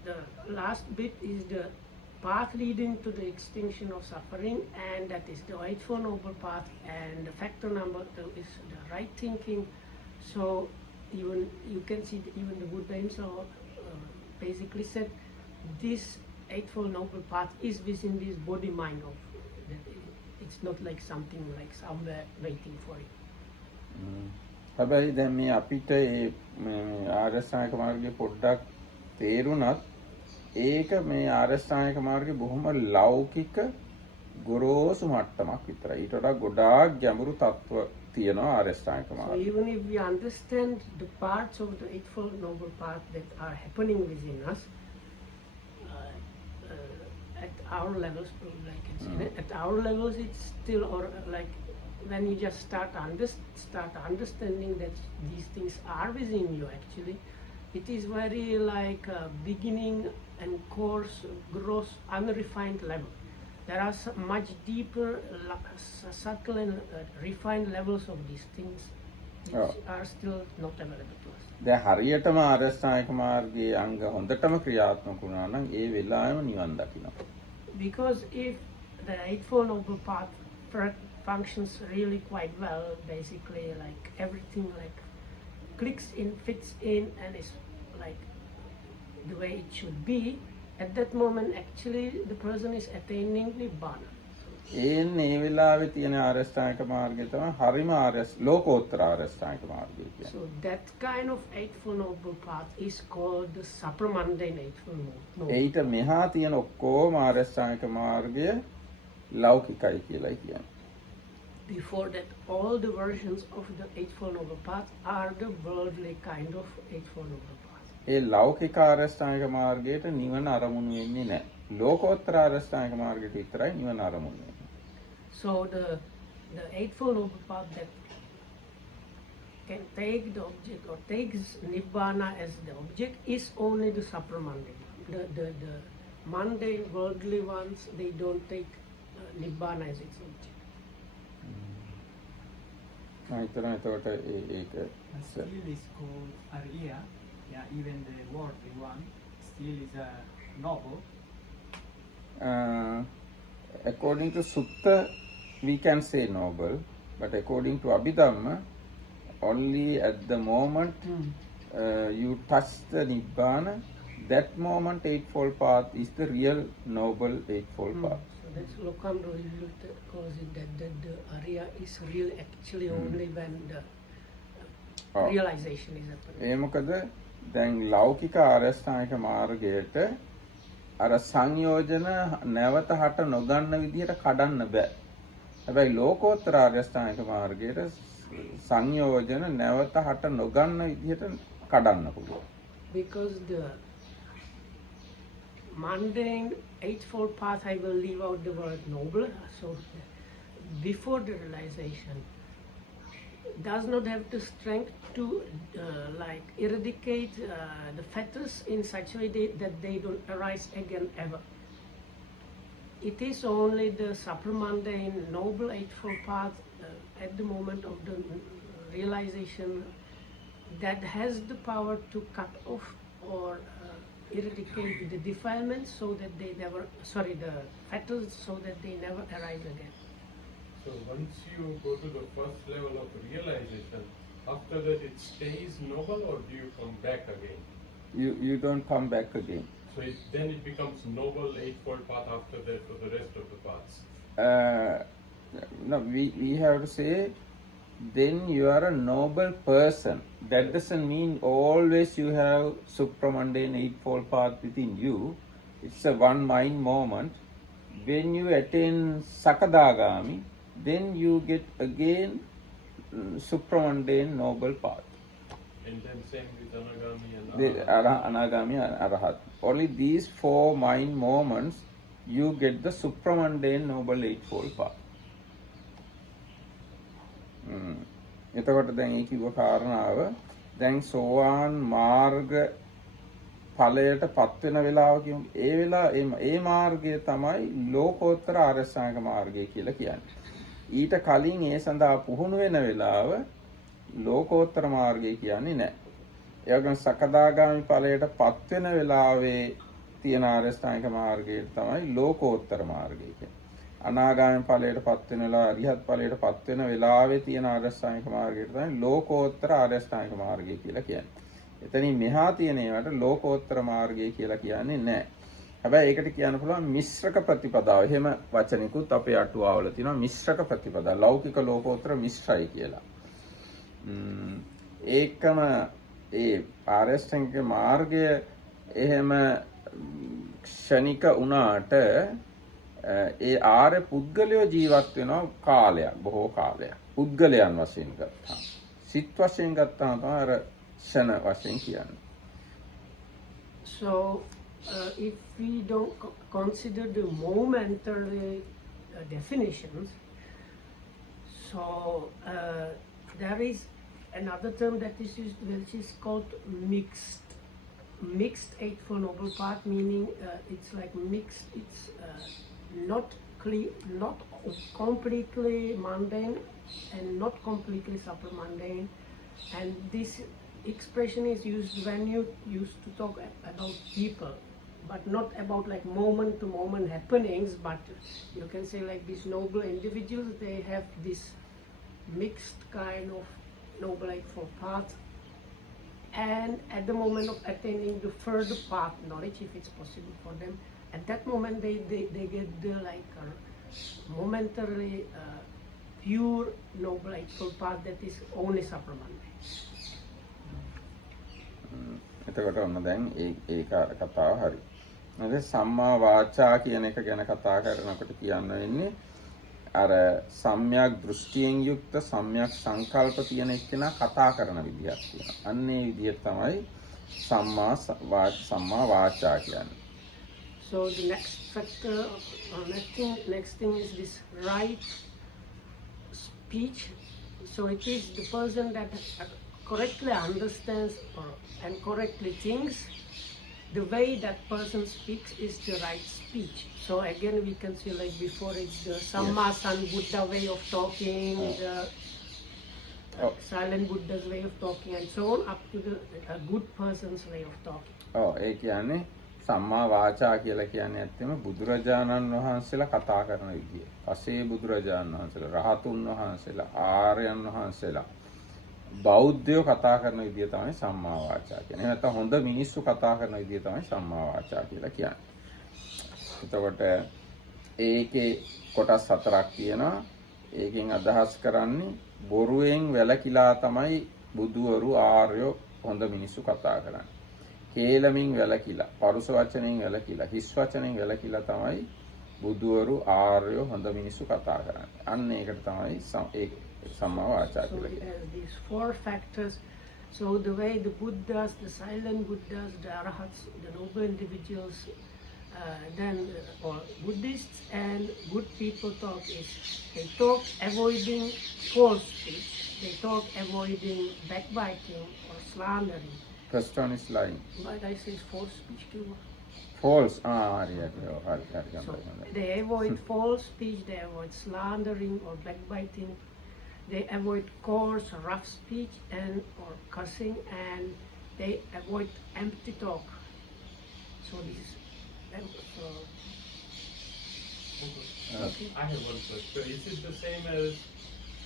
the last bit is the path leading to the extinction of suffering, and that is the Eightfold Noble Path, and the factor number 2 is the right thinking. So even you can see that even the Buddha himself basically said this Eightfold Noble Path is within this body mind of that. It's not like something like somewhere waiting for it. හැබැයි දැන් මේ අපිට ඒ ආර්ය අෂ්ටාංගික මාර්ගයේ පොඩ්ඩක් තේරුණත් ඒක මේ ආර්ය අෂ්ටාංගික මාර්ගයේ බොහොම ලෞකික ගොරෝසු මට්ටමක් විතරයි. ඊට වඩා ගොඩාක් ගැඹුරු තත්ත්ව තියෙනවා ආර්ය අෂ්ටාංගික So මාර්ගය. even if we understand the parts of the Eightfold Noble Path that are happening within us, at our levels, like it's at our levels, it's still, or like when you just start understanding that these things are within you. Actually, it is very like beginning and coarse, gross, unrefined level. There are much deeper, subtle and refined levels of these things which are still not available to us. දැන් හරියටම ආර්ය අෂ්ටාංගික මාර්ගයේ අංග හොඳටම ක්‍රියාත්මක වුණා නම් ඒ වෙලාවෙම නිවන් දකිනවා. Because if the Eightfold Noble Path functions really quite well, basically like everything like clicks in, fits in, and is like the way it should be, at that moment actually the person is attaining Nibbana. ඒ වෙලාවේ තියෙන ආරෂ්ඨාංගික මාර්ගය තමයි හරිම ලෝකෝත්තර ආරෂ්ඨාංගික මාර්ගය කියන්නේ. So that kind of Eightfold Noble Path is called the supramundane Eightfold Noble. ඊට මෙහා තියෙන ඔක්කොම ආරෂ්ඨාංගික මාර්ගය ලෞකිකයි කියලායි කියන්නේ. Before that, all the versions of the Eightfold Noble Path are the worldly kind of Eightfold Noble Path. ඒ ලෞකික ආරෂ්ඨාංගික මාර්ගයට නිවන අරමුණු වෙන්නේ නැහැ. ලෝකෝත්තර ආරෂ්ඨාංගික මාර්ගයට විතරයි නිවන අරමුණු වෙන්නේ. So the Eightfold Noble Path that can take the object or takes Nibbana as the object is only the supramundane. The mundane, worldly ones, they don't take Nibbana as its object. හිතනවා එතකොට ඒක Still is called Arya. Yeah, even the worldly one still is a noble. According to Sutta, we can say noble, but according to Abhidhamma, only at the moment you touch the Nibbana, that moment Eightfold Path is the real noble Eightfold Path. So that's Lokam calls it that the Arya is real actually only when the realization is happening. ඒ මොකද දැන් ලෞකික ආරෂ්ඨාංගික මාර්ගයට අර සංයෝජන නැවත හට නොගන්න විදිහට කඩන්න බෑ. හැබැයි ලෝකෝත්තර ආරෂ්ඨාංගික මාර්ගයට සංයෝජන නැවත හට නොගන්න විදිහට කඩන්න පුළුවන්. Because the mundane Eightfold Path, I will leave out the word noble. So before the realization, does not have the strength to like eradicate the fetters in such a way that they don't arise again ever. It is only the supramundane noble Eightfold Path at the moment of the realization that has the power to cut off or eradicate the defilements so that they never, the fetters so that they never arise again. So once you go to the first level of realization, after that it stays noble, or do you come back again? You don't come back again. So then it becomes noble Eightfold Path after that for the rest of the paths. No, we have to say then you are a noble person. That doesn't mean always you have supramundane Eightfold Path within you. It's a one mind moment. When you attain Sakadagami, then you get again supramundane noble path. And then same with Anagami and The Arahant. Anagami and Arahat. Only these 4 mind moments you get the supramundane noble Eightfold Path. එතකොට දැන් ඒ කිව්ව කාරණාව දැන් සෝවාන් මාර්ග ඵලයට පත් වෙන වෙලාව කියමු. ඒ මාර්ගය තමයි ලෝකෝත්තර ආර්යසංග මාර්ගය කියලා කියන්නේ. ඊට කලින් ඒ සඳහා පුහුණු වෙන වෙලාව ලෝකෝත්තර මාර්ගය කියන්නේ නැහැ. ඒ වගේම සකදාගාමි ඵලයට පත් වෙන වෙලාවේ තියෙන ආර්යසංග මාර්ගය තමයි ලෝකෝත්තර මාර්ගය කියන්නේ. අනාගාමී ඵලයට පත් වෙන වෙලාව අරිහත් ඵලයට පත් වෙන වෙලාවේ තියෙන ආර්යසංග මාර්ගයට තමයි ලෝකෝත්තර ආර්යසංග මාර්ගය කියලා කියන්නේ. එතනින් මෙහා තියෙන ඒවාට ලෝකෝත්තර මාර්ගය කියලා කියන්නේ නැහැ. හැබැයි ඒකට කියන්න පුළුවන් මිශ්‍රක ප්‍රතිපදාව. එහෙම වචනිකුත් අපේ අටුවාවල තියෙනවා මිශ්‍රක ප්‍රතිපදාව. ලෞකික ලෝකෝත්තර මිශ්‍රයි කියලා. ඒකම ඒ ආර්යසංග මාර්ගය එහෙම ක්ෂණික වුණාට ඒ ආර්ය පුද්ගලයෝ ජීවත් වෙනවා කාලයක් බොහෝ කාලයක්. පුද්ගලයන් වශයෙන් ගත්තා. සිත් වශයෙන් ගත්තාම තමයි අර ක්ෂණ වශයෙන් කියන්නේ. So if we don't consider the momentary definitions, so there is another term that is used which is called mixed Eightfold Noble Path, meaning it's like mixed, it's not completely mundane and not completely supramundane, and this expression is used when you used to talk about people, but not about like moment to moment happenings, but you can say like these noble individuals, they have this mixed kind of noble Eightfold Path, and at the moment of attaining the further path knowledge, if it's possible for them, at that moment they get the like momentarily pure noble eightfold path that is only Sapramanne. එතකොට ඔන්න දැන් ඒක කතාව හරි. නේද? සම්මා වාචා කියන එක ගැන කතා කරනකොට කියන්න වෙන්නේ අර සම්‍යක් දෘෂ්ටියෙන් යුක්ත සම්‍යක් සංකල්ප තියෙන එක්කෙනා කතා කරන විදිහක් තියෙනවා. අන්න ඒ විදිහ තමයි සම්මා වාචා කියන්නේ. So the next factor, next thing is this right speech. So it is the person that correctly understands and correctly thinks. The way that person speaks is the right speech. So again, we can see like before it's the Samma Sambuddha way of talking, the silent Buddha's way of talking, and so on, up to the good person's way of talking. ඒ කියන්නේ සම්මා වාචා කියලා කියන්නේ ඇත්තම බුදුරජාණන් වහන්සේලා කතා කරන විදිය. පසේ බුදුරජාණන් වහන්සේලා, රහතුන් වහන්සේලා, ආර්යයන් වහන්සේලා, බෞද්ධයෝ කතා කරන විදිය තමයි සම්මා වාචා කියන්නේ. එහෙම නැත්නම් හොඳ මිනිස්සු කතා කරන විදිය තමයි සම්මා වාචා කියලා කියන්නේ. එතකොට ඒකේ කොටස් හතරක් තියෙනවා. ඒකෙන් අදහස් කරන්නේ බොරුවෙන් වැළකීලා තමයි බුදුවරු ආර්යෝ හොඳ මිනිස්සු කතා කරන්නේ. කේලමින් වැළකීලා, පරුස වචනෙන් වැළකීලා, හිස් වචනෙන් වැළකීලා තමයි බුදුවරු ආර්යෝ හොඳ මිනිස්සු කතා කරන්නේ. අන්න ඒකට තමයි සම්මා වාචා So කියලා it කියන්නේ. has these four factors. So the way the Buddhas, the silent Buddhas, the Arahats, the noble individuals, then or Buddhists and good people talk is they talk avoiding false speech, they talk avoiding backbiting or slandering. First one is lying. But I say false speech too. False. So they avoid false speech, they avoid slandering or backbiting, they avoid coarse, rough speech and or cussing, and they avoid empty talk. So this is Okay. I have one question. Is it the same as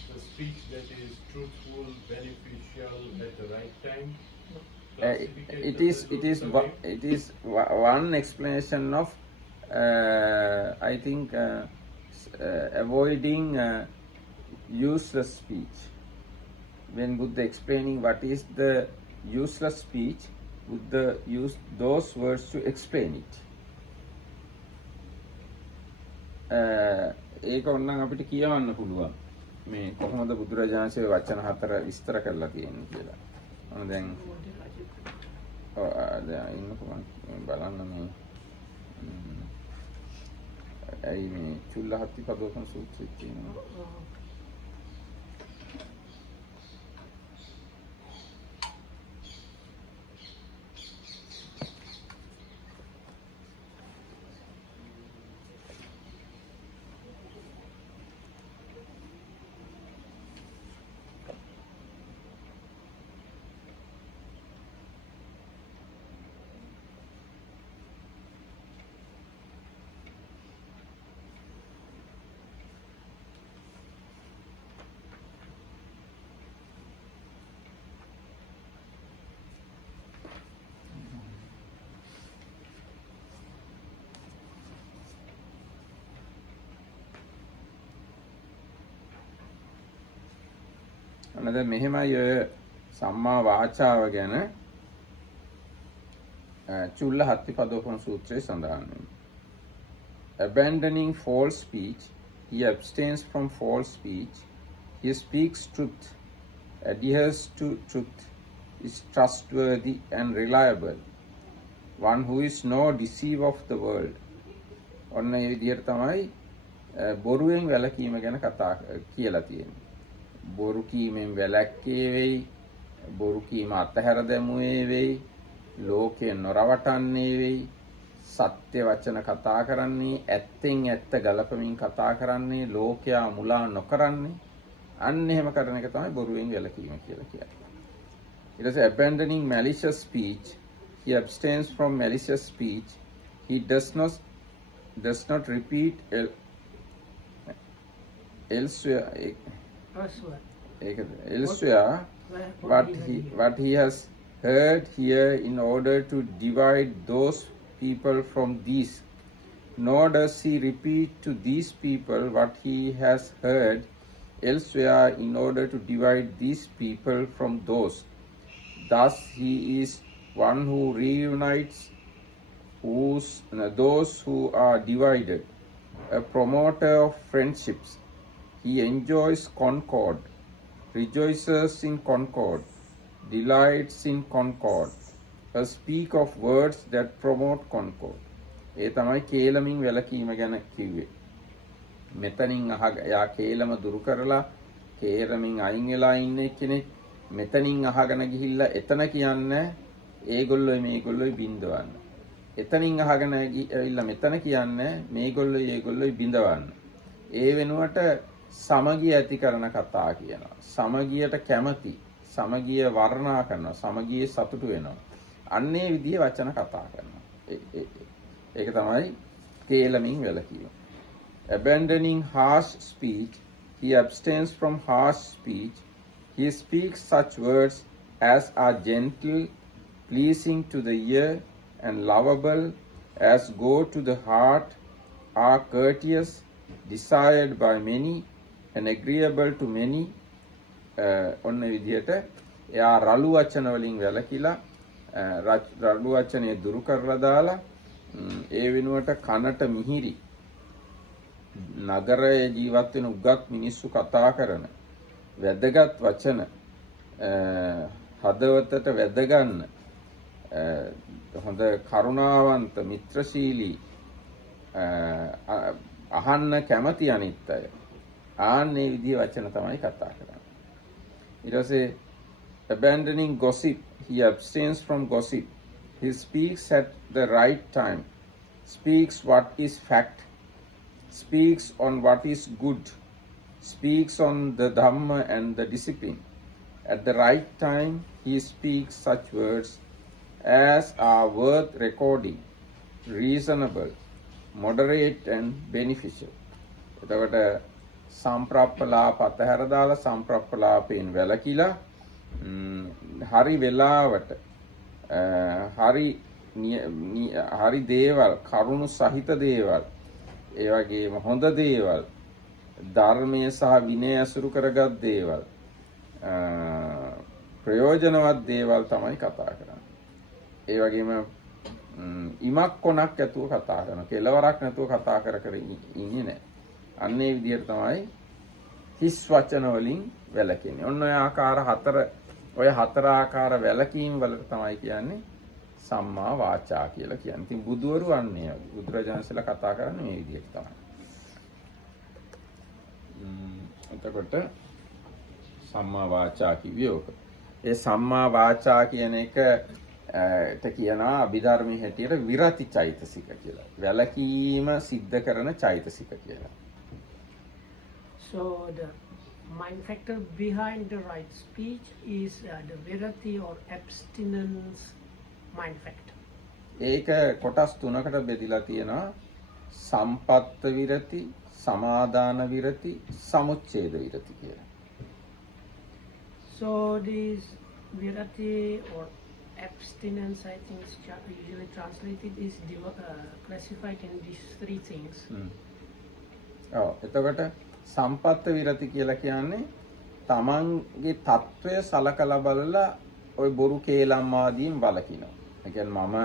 the speech that is truthful, beneficial at the right time? It is one explanation of I think avoiding useless speech. When Buddha explaining what is the useless speech, Buddha used those words to explain it. ඒක ඕනනම් අපිට කියවන්න පුළුවන් මේ කොහොමද බුදුරජාණන්සේ වචන හතර විස්තර කරලා තියෙන්නේ කියලා. මම දැන් ඉන්නකො මම බලන්න මේ ඇයි මේ චුල්ලහත්ති පදෝපන සූත්‍රයේ තියෙනවා. අනද මෙහෙමයි ඔය සම්මා වාචාව ගැන චුල්ලහත්ති පදෝපන සූත්‍රයේ සඳහන් වෙනවා. Abandoning false speech, he abstains from false speech, he speaks truth, adheres to truth, is trustworthy and reliable, one who is no deceiver of the world. ඔන්න ඒ විදිහට තමයි බොරුවෙන් වැළකීම ගැන කතා කියලා තියෙන්නේ. බොරු කීමෙන් වැළැක්කේ වෙයි, බොරු කීම අතහැර දැමුවේ වෙයි, ලෝකේ නොරවටන්නේ වෙයි, සත්‍ය වචන කතා කරන්නේ, ඇත්තෙන් ඇත්ත ගලපමින් කතා කරන්නේ, ලෝකයා මුලා නොකරන්නේ. අන්න එහෙම කරන එක තමයි බොරුවෙන් වැළකීම කියලා කියන්නේ. It is abandoning malicious speech, he abstains from malicious speech, he does not repeat elsewhere what he has heard here in order to divide those people from these nor does he repeat to these people what he has heard elsewhere in order to divide these people from those. Thus he is one who reunites those who are divided, a promoter of friendships. He enjoys concord, rejoices in concord, delights in concord, speak of words that promote concord. ඒ තමයි කේලමින් වැළකීම ගැන කිව්වේ. මෙතනින් එයා කේලම දුරු කරලා කේලමින් අයින් වෙලා ඉන්න කෙනෙක් මෙතනින් අහගෙන ගිහිල්ලා එතන කියන්නේ ඒගොල්ලෝයි මේගොල්ලෝයි බින්දවන්න. එතනින් අහගෙන ගිහිල්ලා මෙතන කියන්නේ මේගොල්ලෝයි ඒගොල්ලෝයි බින්දවන්න. ඒ වෙනුවට සමගිය ඇති කරන කතා කියනවා. සමගියට කැමති, සමගිය වර්ණනා කරනවා, සමගියේ සතුටු වෙනවා. අන්නේ විදිහේ වචන කතා කරනවා. ඒක තමයි කේලමින් වැළකීම. Abandoning harsh speech, he abstains from harsh speech. He speaks such words as are gentle, pleasing to the ear, and lovable, as go to the heart, are courteous, desired by many, and agreeable to many. ඔන්න විදිහට එයා රළු වචන වලින් වැළකීලා රළු වචනේ දුරු කරලා දාලා ඒ වෙනුවට කනට මිහිරි නගරයේ ජීවත් වෙන උගත් මිනිස්සු කතා කරන වැදගත් වචන හදවතට වැදගන්න හොඳ කරුණාවන්ත මිත්‍රශීලී අහන්න කැමති අනිත් අය ආන්නේ විදිහේ වචන තමයි කතා කරන්නේ. ඊට පස්සේ abandoning gossip, he abstains from gossip. He speaks at the right time, speaks what is fact, speaks on what is good, speaks on the Dhamma and the discipline. At the right time, he speaks such words as are worth recording, reasonable, moderate and beneficial. එතකොට සම්ප්‍රප්පලාප අතහැර දාලා සම්ප්‍රප්පලාපයෙන් වැළකීලා හරි වෙලාවට හරි දේවල් කරුණු සහිත දේවල් ඒ වගේම හොඳ දේවල් ධර්මයේ සහ විනය අසුරු කරගත් දේවල් ප්‍රයෝජනවත් දේවල් තමයි කතා කරන්නේ. ඒ වගේම ඉමක් කොනක් ඇතුව කතා කරන කෙලවරක් නැතුව කතා කර ඉන්නේ නැහැ. අන්නේ විදිහට තමයි හිස් වචන වලින් වැළකෙන්නේ. ඔන්න ඔය ආකාර හතර ආකාර වැළකීම් වලට තමයි කියන්නේ සම්මා වාචා කියලා කියන්නේ. ඉතින් බුදුවරු අන්නේ බුදුරජාණන්සලා කතා කරන්නේ මේ විදිහට තමයි. එතකොට සම්මා වාචා කිව්වේ ඕක. ඒ සම්මා වාචා කියන එකට කියනවා අභිධර්මයේ හැටියට විරති චෛතසික කියලා. වැළකීම සිද්ධ කරන චෛතසික කියලා. So the mind factor behind the right speech is the virati or abstinence mind factor. ඒක කොටස් තුනකට බෙදලා තියෙනවා. සම්පත්ත විරති, සමාදාන විරති, සමුච්ඡේද විරති කියලා. So this virati or abstinence, I think is usually translated is classified in these three things. එතකොට සම්පත්ත විරති කියලා කියන්නේ තමන්ගේ తත්වය සලකලා බලලා ওই බොරු කේලම් ආදීන් වළකිනවා. ඒ කියන්නේ මම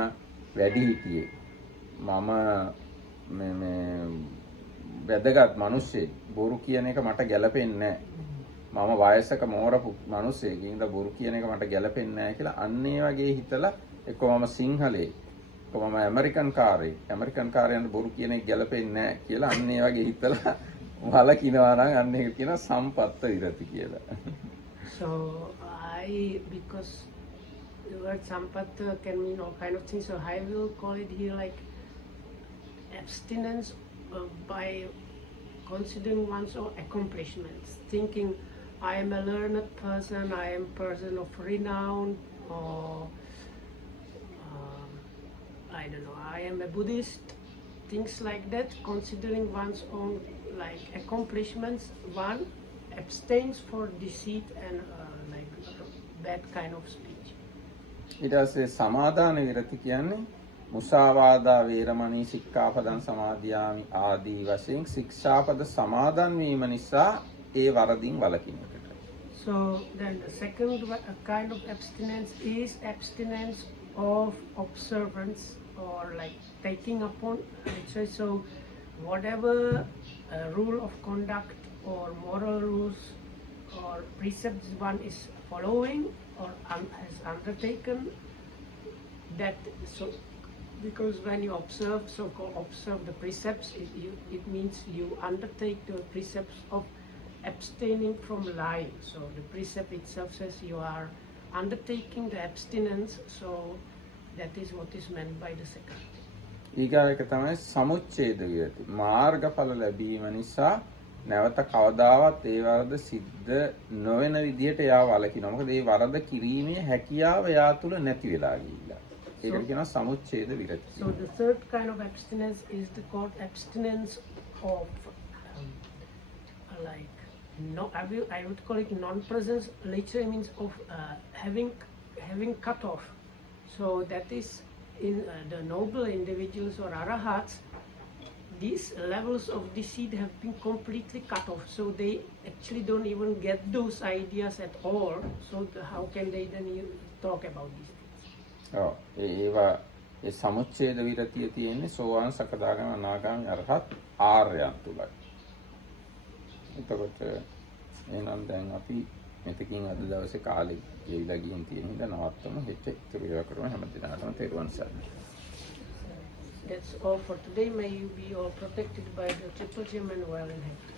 වැඩි හිටියේ. මම මේ වැදගත් මිනිස්සෙක්. බොරු කියන එක මට ගැලපෙන්නේ නැහැ. මම වයසක මෝරපු මිනිස්සෙක්. ඉතින් බොරු කියන එක මට ගැලපෙන්නේ නැහැ කියලා අන්න ඒ වගේ හිතලා එක්ක මම සිංහලේ එක්ක මම ඇමරිකන් කාරයෙක්. ඇමරිකන් කාරයන්ට බොරු කියන එක ගැලපෙන්නේ නැහැ කියලා අන්න ඒ වගේ හිතලා වළකිනවා නම් අන්න ඒක කියන සම්පත්ත විරති කියලා. So because the word sampatta can mean all kind of things, so I will call it here like abstinence by considering one's own accomplishments, thinking I am a learned person, I am a person of renown, or I don't know, I am a Buddhist, things like that, considering one's own like accomplishments, one abstains for deceit and like that kind of speech. ඊට පස්සේ සමාදාන විරති කියන්නේ මුසාවාදා වේරමණී සික්ඛාපදං සමාදියාමි ආදී වශයෙන් ශික්ෂාපද සමාදන් වීම නිසා ඒ වරදින් වළකිනකට. So then the second kind of abstinence is abstinence of observance or like taking upon ritual. So whatever rule of conduct or moral rules or precepts one is following or has undertaken, that so because when you observe, so-called observe the precepts, it means you undertake the precepts of abstaining from lying. So the precept itself says you are undertaking the abstinence, so that is what is meant by the second. ඊගායක තමයි සමුච්ඡේද විරති. මාර්ගඵල ලැබීම නිසා නැවත කවදාවත් ඒ වරද සිද්ධ නොවන විදිහට එයා වළකිනවා. මොකද ඒ වරද කිරීමේ හැකියාව එයා තුල නැති වෙලා ගිහිල්ලා. ඒකට කියනවා සමුච්ඡේද විරති. So the third kind of abstinence is the called abstinence of like no, I would call it non-presence. Literally means of having cut off. So that is in the noble individuals or arahats. These levels of deceit have been completely cut off. So they actually don't even get those ideas at all. So how can they then talk about these things? ඔව් ඒවා ඒ සමුච්ඡේද විරතිය තියෙන්නේ සෝවාන් සකදාගාමී අනාගාමී අරහත් ආර්යයන් තුලයි. එතකොට එහෙනම් දැන් අපි මෙතකින් අද දවසේ කාලෙ ගෙවිලා ගිහින් තියෙන හින්දා නවත්තමු. හෙට ඉතුරු ඒවා කරමු. හැම දිනකටම තෙරුවන් සරණයි. That's all for today. May you be all protected by the Triple Gem and well in health.